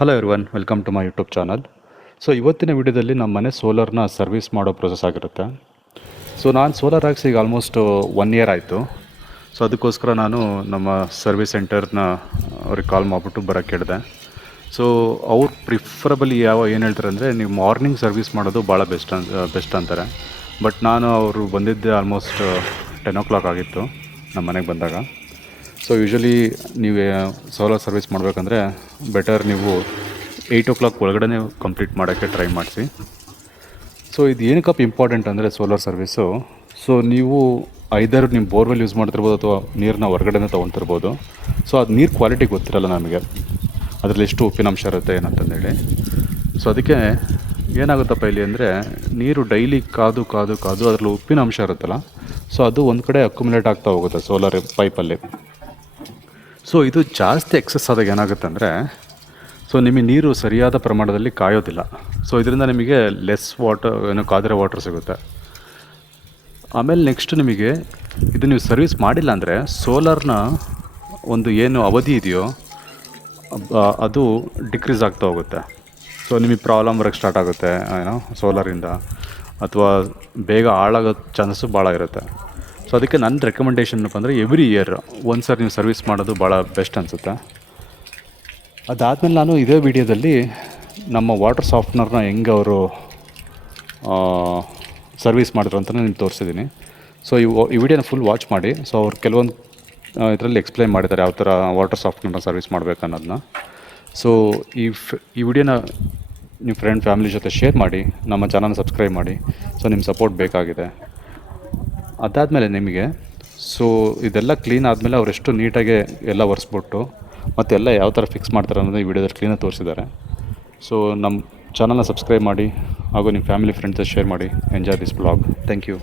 Hello everyone, welcome to my YouTube channel. So ಇವತ್ತಿನ ವಿಡಿಯೋದಲ್ಲಿ ನಮ್ಮ ಮನೆ ಸೋಲರ್ನ ಸರ್ವಿಸ್ ಮಾಡೋ ಪ್ರೊಸೆಸ್ ಆಗಿರುತ್ತೆ. ಸೊ ನಾನು ಸೋಲಾರ್ ಹಾಕ್ಸಿ ಈಗ ಆಲ್ಮೋಸ್ಟ್ 1 ಇಯರ್ ಆಯಿತು. ಸೊ ಅದಕ್ಕೋಸ್ಕರ ನಾನು ನಮ್ಮ ಸರ್ವಿಸ್ ಸೆಂಟರ್ನ ಅವ್ರಿಗೆ ಕಾಲ್ ಮಾಡಿಬಿಟ್ಟು ಬರೋಕ್ಕೆ ಹೇಳಿದೆ. ಸೊ ಅವ್ರು ಪ್ರಿಫರಬಲಿ ಏನು ಹೇಳ್ತಾರೆ ಅಂದರೆ, ನೀವು ಮಾರ್ನಿಂಗ್ ಸರ್ವಿಸ್ ಮಾಡೋದು ಭಾಳ ಬೆಸ್ಟ್ ಅಂತಾರೆ. ಬಟ್ ನಾನು ಅವರು ಬಂದಿದ್ದೆ ಆಲ್ಮೋಸ್ಟ್ 10 o'clock ಆಗಿತ್ತು ನಮ್ಮ ಮನೆಗೆ ಬಂದಾಗ. ಸೊ ಯೂಶ್ವಲಿ ನೀವು ಸೋಲಾರ್ ಸರ್ವಿಸ್ ಮಾಡಬೇಕಂದ್ರೆ ಬೆಟರ್ ನೀವು 8 o'clock ಒಳಗಡೆ ಕಂಪ್ಲೀಟ್ ಮಾಡೋಕ್ಕೆ ಟ್ರೈ ಮಾಡಿಸಿ. ಸೊ ಇದು ಏನಕ್ಕಪ್ಪ ಇಂಪಾರ್ಟೆಂಟ್ ಅಂದರೆ ಸೋಲಾರ್ ಸರ್ವಿಸು, ಸೊ ನೀವು ಐದರ್ ನಿಮ್ಮ ಬೋರ್ವೆಲ್ ಯೂಸ್ ಮಾಡ್ತಿರ್ಬೋದು ಅಥವಾ ನೀರನ್ನ ಹೊರಗಡೆನೇ ತೊಗೊತಿರ್ಬೋದು. ಸೊ ಅದು ನೀರು ಕ್ವಾಲಿಟಿ ಗೊತ್ತಿರಲ್ಲ ನಮಗೆ, ಅದರಲ್ಲಿ ಎಷ್ಟು ಉಪ್ಪಿನಂಶ ಇರುತ್ತೆ ಏನಂತಂದೇಳಿ. ಸೊ ಅದಕ್ಕೆ ಏನಾಗುತ್ತಪ್ಪ ಇಲ್ಲಿ ಅಂದರೆ, ನೀರು ಡೈಲಿ ಕಾದು ಕಾದು ಕಾದು ಅದರಲ್ಲಿ ಉಪ್ಪಿನ ಅಂಶ ಇರುತ್ತಲ್ಲ, ಸೊ ಅದು ಒಂದು ಕಡೆ ಅಕ್ಯುಮುಲೇಟ್ ಆಗ್ತಾ ಹೋಗುತ್ತೆ ಸೋಲಾರ್ ಪೈಪಲ್ಲಿ. ಸೊ ಇದು ಜಾಸ್ತಿ ಎಕ್ಸಸ್ ಆದಾಗ ಏನಾಗುತ್ತೆ ಅಂದರೆ, ಸೊ ನಿಮಗೆ ನೀರು ಸರಿಯಾದ ಪ್ರಮಾಣದಲ್ಲಿ ಕಾಯೋದಿಲ್ಲ. ಸೊ ಇದರಿಂದ ನಿಮಗೆ ಲೆಸ್ ಕಾದಿರೋ ವಾಟರ್ ಸಿಗುತ್ತೆ. ಆಮೇಲೆ ನೆಕ್ಸ್ಟ್ ನಿಮಗೆ ಇದು ನೀವು ಸರ್ವಿಸ್ ಮಾಡಿಲ್ಲ ಅಂದರೆ ಸೋಲಾರ್ನ ಒಂದು ಏನು ಅವಧಿ ಇದೆಯೋ ಅದು ಡಿಕ್ರೀಸ್ ಆಗ್ತಾ ಹೋಗುತ್ತೆ. ಸೊ ನಿಮಗೆ ಪ್ರಾಬ್ಲಮ್ ಬರೋಕ್ಕೆ ಸ್ಟಾರ್ಟ್ ಆಗುತ್ತೆ ಸೋಲಾರಿಂದ, ಅಥವಾ ಬೇಗ ಹಾಳಾಗೋ ಚಾನ್ಸಸ್ಸು ಭಾಳ ಇರುತ್ತೆ. ಸೊ ಅದಕ್ಕೆ ನನ್ನ ರೆಕಮೆಂಡೇಷನ್ ಏನಪ್ಪ ಅಂದರೆ, ಎವ್ರಿ ಇಯರ್ ಒಂದು ಸರಿ ನೀವು ಸರ್ವಿಸ್ ಮಾಡೋದು ಭಾಳ ಬೆಸ್ಟ್ ಅನಿಸುತ್ತೆ. ಅದಾದಮೇಲೆ ನಾನು ಇದೇ ವಿಡಿಯೋದಲ್ಲಿ ನಮ್ಮ ವಾಟರ್ ಸಾಫ್ಟ್ನರ್ನ ಹೆಂಗೆ ಅವರು ಸರ್ವಿಸ್ ಮಾಡಿದ್ರು ಅಂತ ನಿಮ್ಗೆ ತೋರಿಸಿದ್ದೀನಿ. ಸೊ ಈ ವಿಡಿಯೋನ ಫುಲ್ ವಾಚ್ ಮಾಡಿ. ಸೊ ಅವ್ರು ಕೆಲವೊಂದು ಇದರಲ್ಲಿ ಎಕ್ಸ್ಪ್ಲೈನ್ ಮಾಡಿದ್ದಾರೆ ಯಾವ ಥರ ವಾಟರ್ ಸಾಫ್ಟ್ನರ್ನ ಸರ್ವಿಸ್ ಮಾಡಬೇಕು ಅನ್ನೋದನ್ನ. ಸೊ ಈ ವಿಡಿಯೋನ ನಿಮ್ಮ ಫ್ರೆಂಡ್ ಫ್ಯಾಮಿಲಿ ಜೊತೆ ಶೇರ್ ಮಾಡಿ, ನಮ್ಮ ಚಾನಲ್ನ ಸಬ್ಸ್ಕ್ರೈಬ್ ಮಾಡಿ. ಸೊ ನಿಮ್ಮ ಸಪೋರ್ಟ್ ಬೇಕಾಗಿದೆ. ಅದಾದಮೇಲೆ ನಿಮಗೆ ಇದೆಲ್ಲ ಕ್ಲೀನ್ ಆದಮೇಲೆ ಅವರೆಷ್ಟು ನೀಟಾಗಿ ಎಲ್ಲ ಒರೆಸ್ಬಿಟ್ಟು ಮತ್ತು ಎಲ್ಲ ಯಾವ ಥರ ಫಿಕ್ಸ್ ಮಾಡ್ತಾರೆ ಅನ್ನೋದು ಈ ವಿಡಿಯೋದಲ್ಲಿ ಕ್ಲೀನಾಗಿ ತೋರಿಸಿದ್ದಾರೆ. ಸೊ ನಮ್ಮ ಚಾನಲ್ನ ಸಬ್ಸ್ಕ್ರೈಬ್ ಮಾಡಿ ಹಾಗೂ ನಿಮ್ಮ ಫ್ಯಾಮಿಲಿ ಫ್ರೆಂಡ್ಸ್ ಶೇರ್ ಮಾಡಿ. Enjoy this blog. Thank you.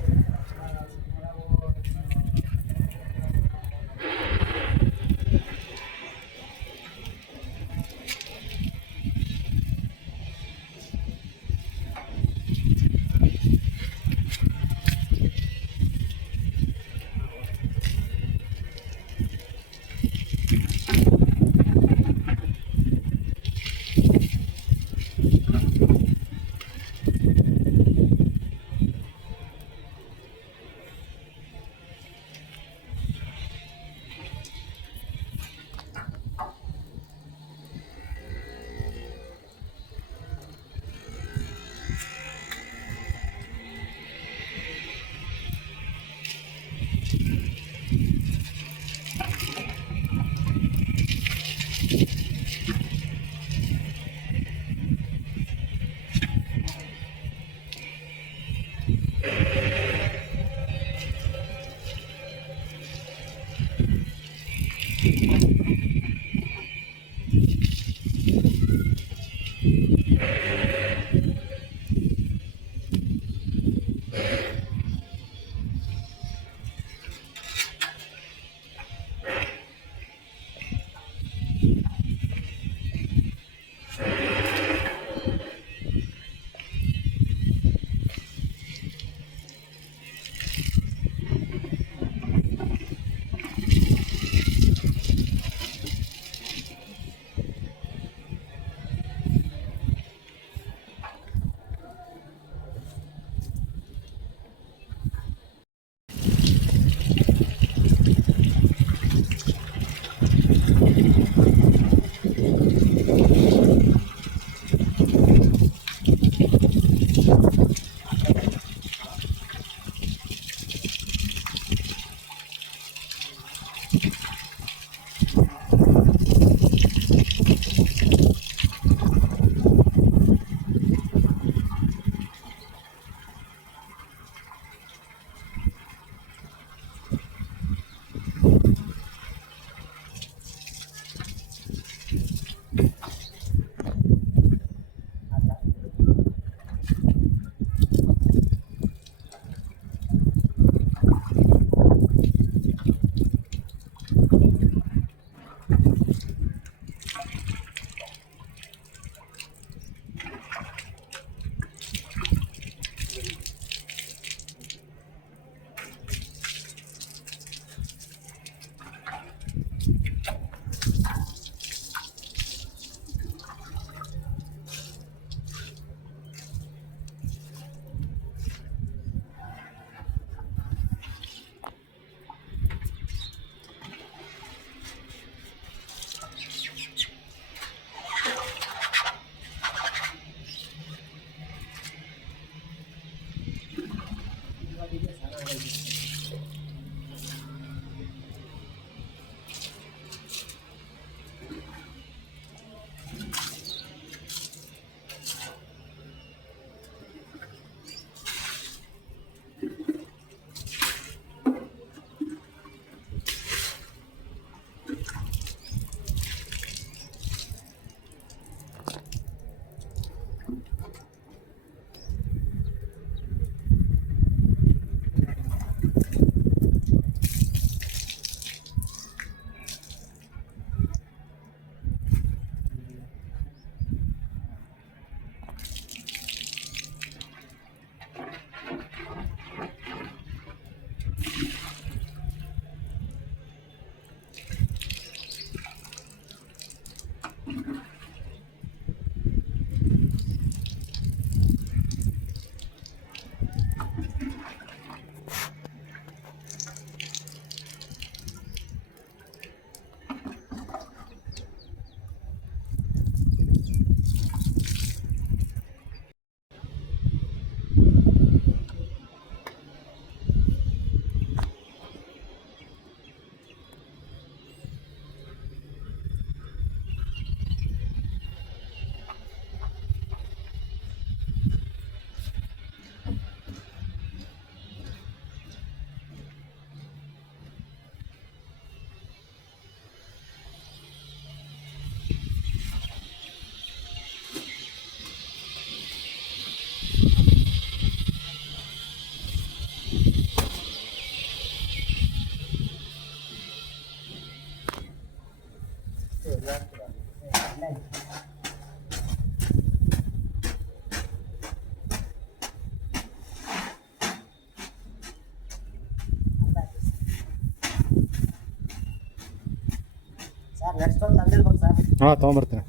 ಹಾಂ ತೊಗೊಂಬರ್ತೇನೆ.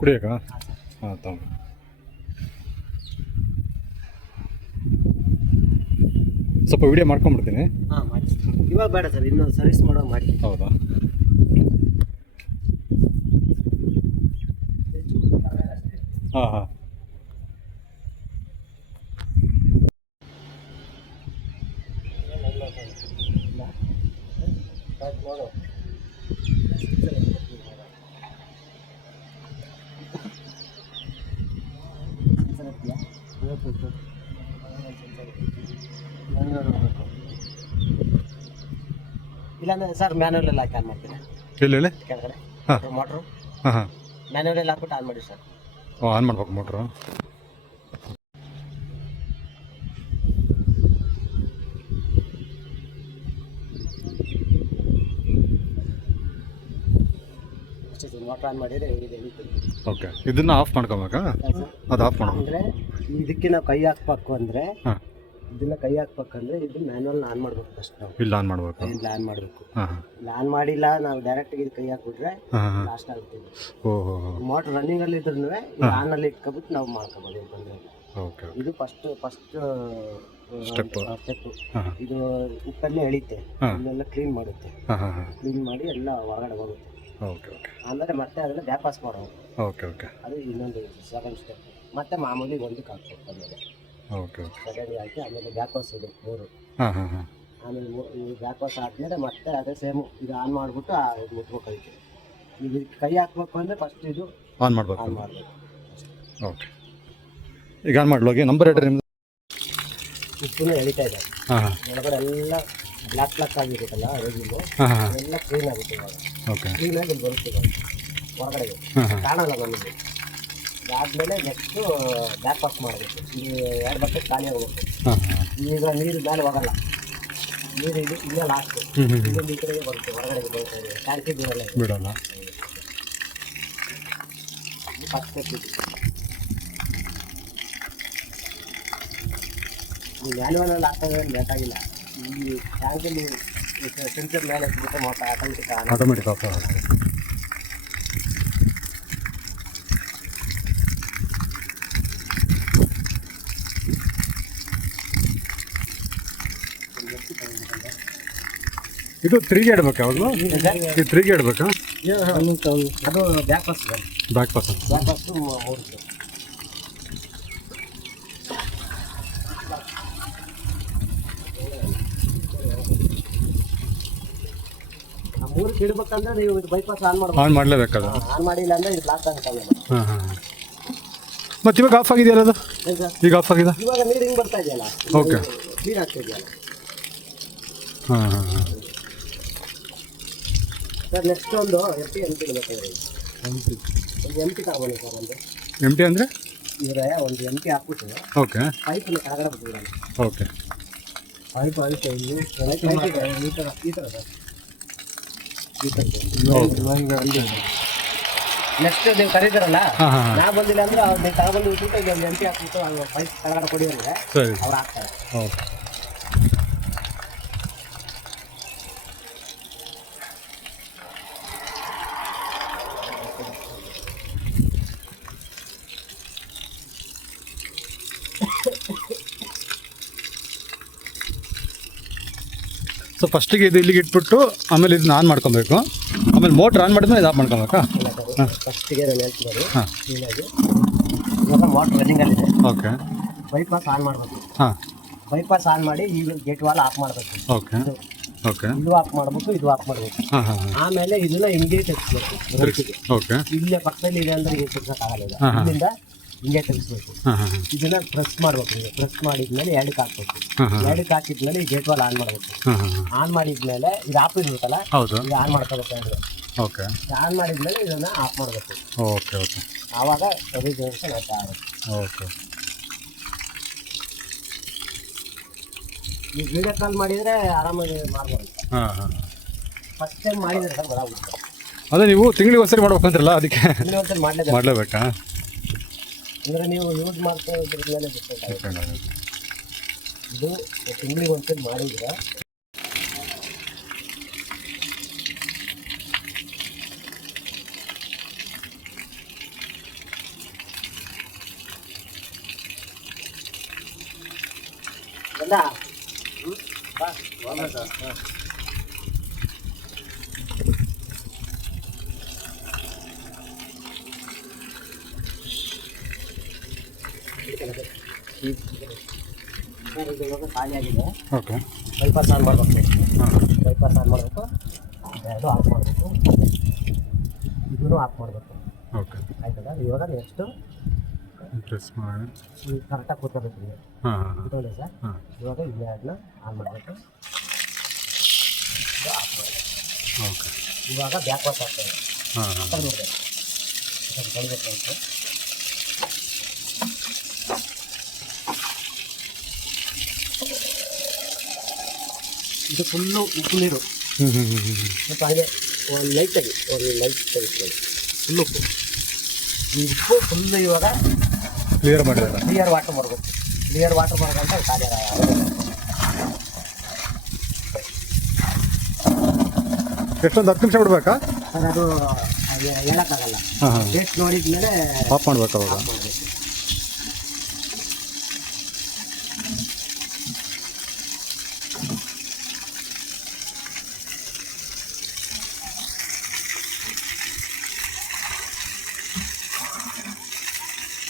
ಕುಡಿಯೋಕ್ಕಾ? ಹಾಂ ತಗೊಂಡು ಸ್ವಲ್ಪ ವಿಡಿಯೋ ಮಾಡ್ಕೊಂಡ್ಬಿಡ್ತೀನಿ. ಹಾಂ ಮಾಡಿ. ಇವಾಗ ಬೇಡ ಸರ್, ಇನ್ನೊಂದು ಸರ್ವಿಸ್ ಮಾಡೋ ಮಾಡಿ. ಹೌದಾ? ಹಾಂ ಹಾಂ. ಇಲ್ಲಾಂದ್ರೆ ಸರ್ ಮ್ಯಾನುವಲ್ ಹಾಕಿ ಆನ್ ಮಾಡ್ತೀನಿ ಇಲ್ಲ ಕೆಳಗಡೆ. ಹಾಂ ಮೋಟ್ರು ಹಾಂ ಹಾಂ. ಮ್ಯಾನುವಲ್ ಹಾಕ್ಬಿಟ್ಟು ಆನ್ ಮಾಡಿ ಸರ್. ಆನ್ ಮಾಡ್ಬೇಕು ಮೋಟ್ರು. ಮೋಟ್ರ್ ಆನ್ ಮಾಡಿದರೆ ಓಕೆ. ಇದನ್ನು ಆಫ್ ಮಾಡ್ಕೊಬೇಕಾ? ಅದು ಆಫ್ ಮಾಡ್ಬೇಕು ಅಂದರೆ ಇದಕ್ಕೆ ನಾವು ಕೈ ಹಾಕ್ಬೇಕು ಅಂದರೆ, ಹಾಂ, ಇದನ್ನ ಕೈ ಹಾಕ್ಬೇಕಂದ್ರೆ ಇದು ಮ್ಯಾನುವಲ್ ಆನ್ ಮಾಡ್ಬೇಕು ಫಸ್ಟ್. ನಾವು ಇಲ್ಲ ಆನ್ ಮಾಡ್ಬೇಕು. ಇಲ್ಲ ಆನ್ ಮಾಡಬೇಕು. ಹಾಂ ಹಾಂ. ಇಲ್ಲ ಆನ್ ಮಾಡಿಲ್ಲ, ನಾವು ಡೈರೆಕ್ಟಾಗಿ ಇದು ಕೈ ಹಾಕ್ಬಿಟ್ರೆ ಹಾಂ ಹಾಂ. ಲಾಸ್ಟ್ ಆಗುತ್ತಿದೆ. ಓಹೋ. ಮೋಟ್ರ್ ರನ್ನಿಂಗಲ್ಲಿ ಇದ್ರೂ ಆನಲ್ಲಿ ಇಟ್ಕೊಬಿಟ್ಟು ನಾವು ಮಾಡ್ಕೋಬೋದು ಅಂತಂದರೆ. ಓಕೆ. ಇದು ಫಸ್ಟ್ ಸ್ಟೆಪ್ಪು. ಹಾಂ. ಇದು ಉಪ್ಪನ್ನೇ ಎಳಿತೆ, ಇದನ್ನೆಲ್ಲ ಕ್ಲೀನ್ ಮಾಡುತ್ತೆ. ಹಾಂ ಹಾಂ ಹಾಂ. ಕ್ಲೀನ್ ಮಾಡಿ ಎಲ್ಲ ಹೊರಗಡೆ ಹೋಗುತ್ತೆ. Okay okay. ಆಮೇಲೆ ಮತ್ತೆ ಅದನ್ನು ಬ್ಯಾಪಾಸ್ ಮಾಡೋದು. Okay okay. ಅದು ಇನ್ನೊಂದು ಸೆಕೆಂಡ್ ಸ್ಟೆಪ್. ಮತ್ತೆ ಮಾಮೂಲಿ ಒಂದಕ್ಕೆ ಹಾಕ್ಬೇಕು. ಆಮೇಲೆ ಓಕೆ ಓಕೆ. ಸೆಕೆಂಡ್ ಹಾಕಿ ಆಮೇಲೆ ಬ್ಯಾಕ್ವಾಸ್ ಇದು 3. ಹಾಂ ಹಾಂ ಹಾಂ. ಆಮೇಲೆ ಈ ಬ್ಯಾಕ್ವಾಸ್ ಆದಮೇಲೆ ಮತ್ತೆ ಅದೇ ಸೇಮು ಇದು ಆನ್ ಮಾಡಿಬಿಟ್ಟು ಮುಟ್ಬೇಕು. ಅದಕ್ಕೆ ಇದು ಕೈ ಹಾಕ್ಬೇಕು ಅಂದರೆ ಫಸ್ಟ್ ಇದು ಆನ್ ಮಾಡಬೇಕು. ಆನ್ ಮಾಡಬೇಕು. ಓಕೆ. ಈಗ ಆನ್ ಮಾಡ್ಲೋಗಿ ನಂಬರ್ ಹೇಳ್ರಿ ನಿಮ್ಮದು. ಉಪ್ಪನ್ನು ಎಳಿತಾ ಇದೆ. ಹಾಂ ಹಾಂ. ಒಳಗಡೆ ಎಲ್ಲ ಬ್ಲ್ಯಾಕ್ ಆಗಿರುತ್ತಲ್ಲ ರೋಗಿಲು, ಹಾಂ ಹಾಂ. ಎಲ್ಲ ಕ್ಲೀನ್ ಆಗುತ್ತೆ ಇವಾಗ. ಓಕೆ. ಕ್ಲೀನಾಗಿ ಇಲ್ಲಿ ಬರುತ್ತೆ ಇವಾಗ ಹೊರಗಡೆಗೆ. ಹಾಂ ಹಾಂ. ಕಾಣಲ್ಲ ನಮಗೆ. ಅದಾದಮೇಲೆ ನೆಕ್ಸ್ಟು ಬ್ಯಾಕ್ ವಾಶ್ ಮಾಡಬೇಕು. ಇದು 2 ಬಕೆಟ್ ಖಾಲಿ ಆಗಬೇಕು. ಹಾಂ ಹಾಂ. ಈಗ ನೀರು ಮೇಲೆ ಹೋಗಲ್ಲ. ನೀರು ಇದು ಇಲ್ಲೇ ಲಾಸ್ಟು. ಇದೊಂದು ಈ ಕಡೆಗೆ ಬರುತ್ತೆ, ಹೊರಗಡೆಗೆ ಬರುತ್ತೆ. ಟ್ಯಾಂಕಿ ಬಿಡಲ್ಲ. ಫಸ್ಟ್ ಸ್ಟೆಪ್ ಇದು. ಈ ಮ್ಯಾನ್ಯುವಲಲ್ಲಿ ಹಾಕೋದು ಏನು ಬೇಕಾಗಿಲ್ಲ. ಈ ಟ್ಯಾಂಕಲ್ಲಿ ಸೆನ್ಸರ್ ಮೇಲೆ ಇಟ್ಬಿಟ್ಟು ಮೋಟರ್ ಆಟೋಮೆಟಿಕ್ ಆಫ್ ಇದು 3ಗೆ ಇಡಬೇಕು. ಯಾವಾಗಲೂ ಇದು 3ಗೆ ಇಡಬೇಕಾ? ಅದು ಬ್ಯಾಕ್ ಪಾಸ್. Back pass 3. ಮೂರಕ್ಕೆ ಇಡ್ಬೇಕಂದ್ರೆ ನೀವು ಇದು ಬೈಪಾಸ್ ಆನ್ ಮಾಡಬೇಕು. ಆನ್ ಮಾಡಲೇಬೇಕಾದ? ಆನ್ ಮಾಡಿಲ್ಲ ಅಂದರೆ ಇದು ಬ್ಲಾಕ್ ಆಗುತ್ತಲ್ಲ. ಹಾಂ ಹಾಂ. ಮತ್ತು ಇವಾಗ ಆಫ್ ಆಗಿದೆಯಲ್ಲ ಅದು? ಈಗ ಆಫ್ ಆಗಿದೆ. ಇವಾಗ ನೀರು ಹಿಂಗೆ ಬರ್ತಾ ಇದೆಯಲ್ಲ. ಓಕೆ. ಕ್ಲೀನ್ ಆಗ್ತಾ ಇದೆಯಲ್ಲ. ಹಾಂ ಹಾಂ ಹಾಂ. ಸರ್ ನೆಕ್ಸ್ಟ್ ಒಂದು ಎಂಟಿ ಬೇಕಾದ್ರೆ ಒಂದು ಎಂಟಿ ತಗೊಳ್ಳಿ ಸರ್. ಒಂದು ಎಂಟಿ ಅಂದರೆ ಇವರೇ ಒಂದು ಎಂಟಿ ಹಾಕ್ಬಿಟ್ಟು ಓಕೆ ಪೈಪನ್ನು ಕೆಳಗಡೆ ಬಿಟ್ಟಿದ್ದಾರೆ. ಓಕೆ. ಪೈಪ್ ಆಯಿತು. ಈ ಥರ ಸರ್. ನೆಕ್ಸ್ಟ್ ನೀವು ಕರೀತಾರಲ್ಲ, ನಾ ಬಂದಿಲ್ಲ ಅಂದ್ರೆ ಅವ್ರು ನೀವು ತಗೊಬಂದು ಬಿಟ್ಟು ಒಂದು ಎಂಟಿ ಹಾಕ್ಬಿಟ್ಟು ಅವ್ರು ಪೈಪ್ ಕೆಳಗಡೆ ಕೊಡಿ ಅಂದರೆ ಅವ್ರು ಹಾಕ್ತಾರೆ. ಓಕೆ. ಸೊ ಫಸ್ಟಿಗೆ ಇದು ಇಲ್ಲಿಗೆ ಇಟ್ಬಿಟ್ಟು ಆಮೇಲೆ ಇದನ್ನ ಆನ್ ಮಾಡ್ಕೊಬೇಕು, ಆಮೇಲೆ ಮೋಟ್ರ್ ಆನ್ ಮಾಡಿದ್ಮೇಲೆ ಇದು ಆಫ್ ಮಾಡ್ಕೊಬೇಕಾ? ಫಸ್ಟಿಗೆ ನಾನು ಹೇಳ್ತೀನಿ ಹಾಂ ಕ್ಲೀನಾಗಿ. ಇವಾಗ ಮೋಟ್ರ್ ರನ್ನಿಂಗಲ್ಲಿದೆ, ಓಕೆ ಬೈಪಾಸ್ ಆನ್ ಮಾಡಬೇಕು. ಹಾಂ ಬೈಪಾಸ್ ಆನ್ ಮಾಡಿ ಈಗ ಗೇಟ್ ವಾಲ್ ಆಫ್ ಮಾಡಬೇಕು. ಓಕೆ ಓಕೆ ಇದು ಆಫ್ ಮಾಡ್ಬೇಕು, ಇದು ಆಫ್ ಮಾಡಬೇಕು. ಹಾಂ ಹಾಂ ಹಾಂ ಆಮೇಲೆ ಇದನ್ನ ಹಿಂಗೆ ತೆಗಿಸ್ಬೇಕು. ಓಕೆ ಇಲ್ಲೇ ಪಕ್ಕದಲ್ಲಿ ಇದೆ ಅಂದ್ರೆ ಈಗ ತೆಗ್ಸೋಕ್ಕಾಗಲ್ಲ. ಹಾಂ ಹಾಂ ಇಲ್ಲಿಂದ ಹಿಂಗೆ ತೆಗಿಸ್ಬೇಕು. ಹಾಂ ಹಾಂ ಇದನ್ನ ಪ್ರೆಸ್ ಮಾಡ್ಬೇಕು. ಈಗ ಪ್ರೆಸ್ ಮಾಡಿದ್ಮೇಲೆ ಎರಡಕ್ಕೆ ಹಾಕ್ಬೇಕು. ಹಾಂ ಹಾಂ ಎರಡಕ್ಕೆ ಹಾಕಿದ್ಮೇಲೆ ಈ ಗೇಟ್ ವಾಲ್ ಆನ್ ಮಾಡಬೇಕು. ಹಾಂ ಹಾಂ ಹಾಂ ಆನ್ ಮಾಡಿದ್ಮೇಲೆ ಇದು ಆಫ್ ಇರುತ್ತಲ್ಲ, ಹೌದು ಇದು ಆನ್ ಮಾಡ್ಕೋಬೇಕಂದ್ರೆ ಓಕೆ ಆನ್ ಮಾಡಿದ್ಮೇಲೆ ಇದನ್ನ ಆಫ್ ಮಾಡಬೇಕು. ಓಕೆ ಓಕೆ ಆವಾಗ ಅದು ಜಂಕ್ಷನ್ ಆಗ್ತಾ ಆಗುತ್ತೆ. ಓಕೆ ನೀವು ವಿಡಿಯೋ ಕಾಲ್ ಮಾಡಿದರೆ ಆರಾಮಾಗಿ ಮಾಡ್ಬೋದು. ಹಾಂ ಹಾಂ ಫಸ್ಟ್ ಟೈಮ್ ಮಾಡಿದ್ರೆ ಸರ್ ಬರಾಗುತ್ತೆ. ಅದೇ ನೀವು ತಿಂಗಳಿಗೆ ಒಂದ್ಸರಿ ಮಾಡ್ಬೇಕಂದ್ರಲ್ಲ, ಅದಕ್ಕೆ ಇನ್ನೂ ಒಂದ್ಸಲ ಮಾಡಲೇಬೇಕು. ಮಾಡಲೇಬೇಕಾ? ಅಂದರೆ ನೀವು ಯೂಸ್ ಮಾಡ್ತಾ ಇದ್ರ ಮೇಲೆ ಡಿಪೆಂಡ್ ಆಗುತ್ತೆ. ಇದು ತಿಂಗಳಿಗೆ ಒಂದ್ಸಲ ಮಾಡಿದ್ರೆ ಬಂದ ಬಾ ಹೋಗೋಣ ಸರ್. ಹಾಂ ಸರ್ ಇದು ಇವಾಗ ಖಾಲಿ ಆಗಿದೆ. ಓಕೆ ಬೈಪಾಸ್ ಆನ್ ಮಾಡಬೇಕು. ಹಾಂ ಬೈಪಾಸ್ ಆನ್ ಮಾಡಬೇಕು, ಎರಡು ಆಫ್ ಮಾಡಬೇಕು, ಇದನ್ನು ಆಫ್ ಮಾಡಬೇಕು. ಓಕೆ ಆಯ್ತದ? ಇವಾಗ ನೆಕ್ಸ್ಟು ಪ್ರೆಸ್ ಮಾಡಿ ಈಗ ಕರೆಕ್ಟಾಗಿ ಕೂತ್ಕೋಬೇಕು. ನೀವು ಹಾಂ ಹಾಂ ಕೂತ್ಕೊಳ್ಳಿ ಸರ್. ಹಾಂ ಇವಾಗ ಇವೆರಡನ್ನ ಆನ್ ಮಾಡಬೇಕು, ಇದು ಆಫ್ ಮಾಡಬೇಕು. ಓಕೆ ಇವಾಗ ಬ್ಯಾಕ್ ವಾಶ್ ಆಗ್ತದೆ. ಹಾಂ ಹಾಂ ನೋಡಬೇಕು ತೊಳಿಬೇಕು. ಇದು ಫುಲ್ಲು ಉಪ್ಪು ನೀರು. ಹ್ಞೂ ಹ್ಞೂ ಹ್ಞೂ ಹ್ಞೂ ಮತ್ತು ಹಾಗೆ ಒಂದು ಲೈಟ್ ತೆಗಿಸ್ಕೊಳ್ಳಿ. ಫುಲ್ ಉಪ್ಪು. ಈ ಉಪ್ಪು ಫುಲ್ಲು ಇವಾಗ ಕ್ಲಿಯರ್ ಮಾಡಿದಾರ? ಕ್ಲಿಯರ್ ವಾಟರ್ ಬರಬೇಕು. ಕ್ಲಿಯರ್ ವಾಟರ್ ಬರೋದಂತ ಖಾಲಿ ಎಷ್ಟೊಂದು 10 ನಿಮಿಷ ಬಿಡ್ಬೇಕಾ? ಸರ್ ಅದು ಹೇಳೋಕ್ಕಾಗಲ್ಲ. ಹಾಂ ಹಾಂ ಟೇಸ್ಟ್ ನೋಡಿದ್ಮೇಲೆ ಆಫ್ ಮಾಡ್ಬೇಕು ಅವಾಗ? ಆಫ್ ಮಾಡಬೇಕು.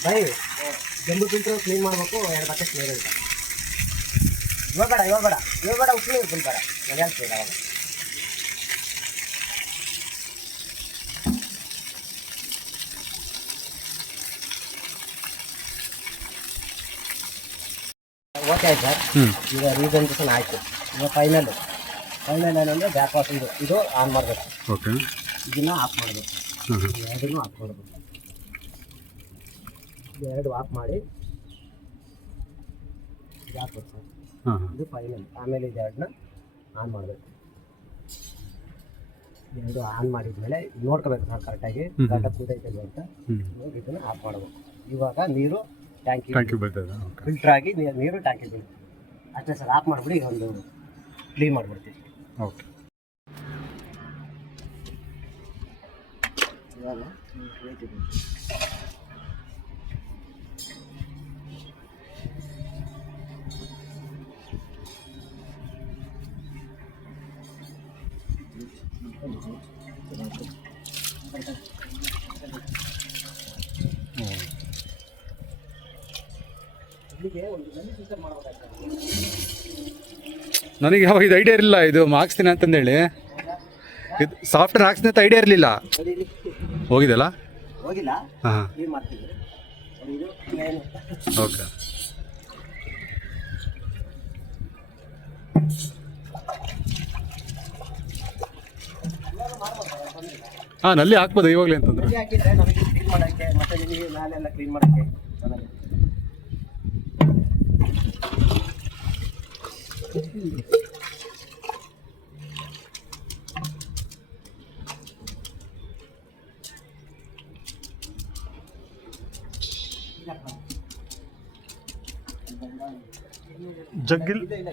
ಬೈ ಜಂಬು ಫಿಲ್ಟ್ರ್ ಕ್ಲೀನ್ ಮಾಡಬೇಕು. 2 ಬಕೆಟ್ ನೀರು ಅಂತ. ಇವಾಗ ಬೇಡ ಉಪ್ಪು ನೀರು ಫುಲ್ ಬೇಡ. ನಾನು ಹೇಳ್ತೀನಿ ಅವಾಗ. ಓಕೆ ಆಯ್ತು ಸರ್. ಈಗ ರೀಸನ್ರೇಷನ್ ಆಯಿತು. ಈಗ ಫೈನಲ್ ಏನಂದರೆ ಬ್ಯಾಕ್ ವಾಶ್ ಇದು ಆನ್ ಮಾಡಬೇಕು. ಓಕೆ ಇದನ್ನು ಆಫ್ ಮಾಡಬೇಕು. ಹಾಂ ಹಾಂ ಎರಡನ್ನೂ ಆಫ್ ಮಾಡಬೇಕು. ಎರಡು ಆಫ್ ಮಾಡಿ ಇದು ಹಾಕ್ಬೇಕು ಸರ್. ಹಾಂ ಹಾಂ ಇದು ಫೈನಲ್. ಆಮೇಲೆ ಇದೆರಡನ್ನ ಆನ್ ಮಾಡಬೇಕು. ಎರಡು ಆನ್ ಮಾಡಿದ್ಮೇಲೆ ನೋಡ್ಕೋಬೇಕು ಸರ್ ಕರೆಕ್ಟಾಗಿ ಕೂತೈತೆ ಅಂತ. ಇದನ್ನು ಆಫ್ ಮಾಡಬೇಕು. ಇವಾಗ ನೀರು ಟ್ಯಾಂಕಿ ಬರ್ತದೆ. ಓಕೆ ಫಿಲ್ಟರ್ ಆಗಿ ನೀರು ಟ್ಯಾಂಕಿ ಬೀಳುತ್ತೆ ಅಷ್ಟೇ ಸರ್. ಆಫ್ ಮಾಡಿಬಿಡಿ. ಈಗ ಒಂದು ಕ್ಲೀನ್ ಮಾಡಿಬಿಡ್ತೀವಿ. ಓಕೆ ಇವಾಗ ಇಲ್ಲಿಗೆ ಒಂದು ಗಲ್ಲಿ ಸಿಸ್ಟಮ್ ಮಾಡಬೇಕಾಗ್ತದೆ. ನನಗೆ ಯಾವಾಗ ಇದು ಐಡಿಯಾ ಇರಲಿಲ್ಲ, ಇದು ಹಾಕ್ಸ್ತೀನಿ ಅಂತಂದೇಳಿ. ಇದು ಸಾಫ್ಟ್ವೇರ್ ಹಾಕ್ಸ್ತೀನಿ ಅಂತ ಐಡಿಯಾ ಇರಲಿಲ್ಲ. ಹೋಗಿದೆಲ್ಲ? ಹೋಗಿಲ್ಲ. ಹಾಂ ಹಾಂ ಏನು ಮಾಡ್ತೀವಿ ಇದು ಏನು ಓಕೆ ಹಾಂ ನಲ್ಲಿ ಹಾಕ್ಬೋದು ಇವಾಗಲೇ ಅಂತಂದ್ರೆ. ಹಾಕಿದ್ರೆ ನಮಗೆ ಕ್ಲೀನ್ ಮಾಡೋಕ್ಕೆ ಮತ್ತೆ ನಿಮಗೆ ಮೇಲೆಲ್ಲ ಕ್ಲೀನ್ ಮಾಡೋಕ್ಕೆ ಚೆನ್ನಾಗಿ. ಜಗ್ಗಿಲ್ ಇಲ್ಲ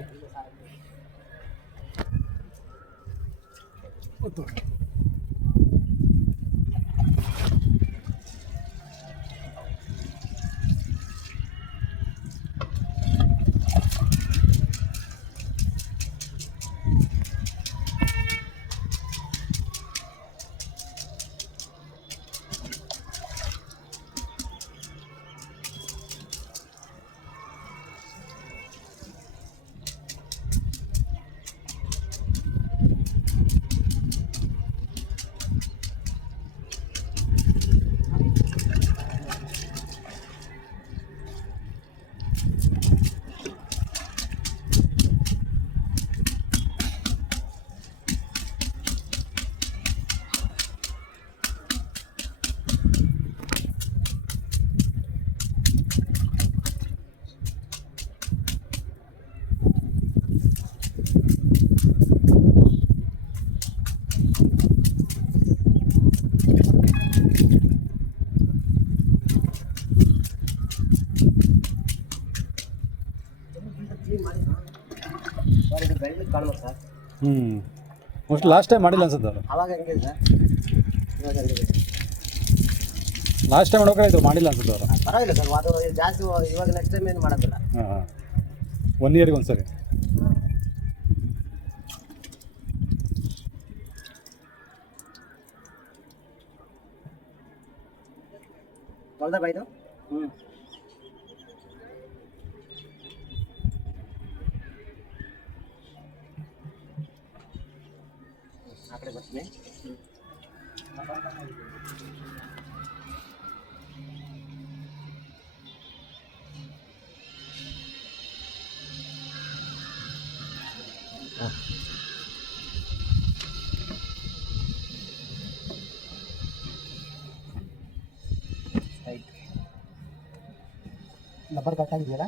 ಕಾಣ್ಬೋದು ಸರ್. ಮೋಸ್ಟ್ ಲಾಸ್ಟ್ ಟೈಮ್ ಮಾಡಿಲ್ಲ ಅನ್ಸುತ್ತೆ ಅವರು. ಅವಾಗ ಹೆಂಗಿದೆ ಸರ್, ಇವಾಗ ಹೆಂಗಿದೆ? ಲಾಸ್ಟ್ ಟೈಮ್ ನೋಡ್ಕೊಂಡು ಮಾಡಿಲ್ಲ ಅನ್ಸುತ್ತೆ ಅವರು. ಪರವಾಗಿಲ್ಲ ಸರ್, ಅದು ಜಾಸ್ತಿ ಇವಾಗ ನೆಕ್ಸ್ಟ್ ಟೈಮ್ ಏನು ಮಾಡೋದಿಲ್ಲ. ಹಾಂ 1 ಇಯರ್ಗೆ ಒಂದು ಸರಿ. ತೊಳ್ದ ಬಾಯ್ದು. ಆ ಕಡೆ ಬರ್ತೀನಿ. ನಂಬರ್ ಕಟ್ಟಾಗಿದೆಯಲ್ಲ.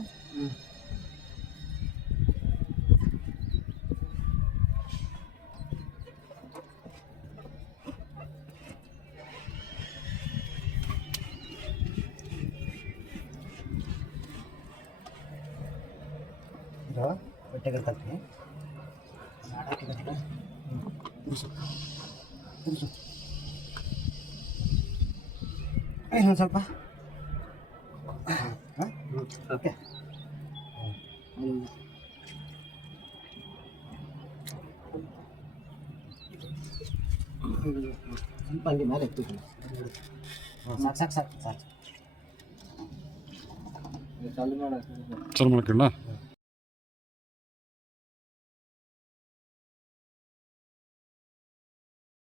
ಇದು ಬಟ್ಟೆಗಳು ಕಲ್ತೀನಿ ಇನ್ನೊಂದು ಸ್ವಲ್ಪ. ಓಕೆ, ಸ್ವಲ್ಪ ಹಂಗೆ ಮೇಲೆ ಎತ್ತಿದ್ದೀನಿ. ಸಾಕು ಸಾಕು ಸಾಕು ಸಾಕು. ಚಾಲು ಮಾಡ್ಕೊಂಡ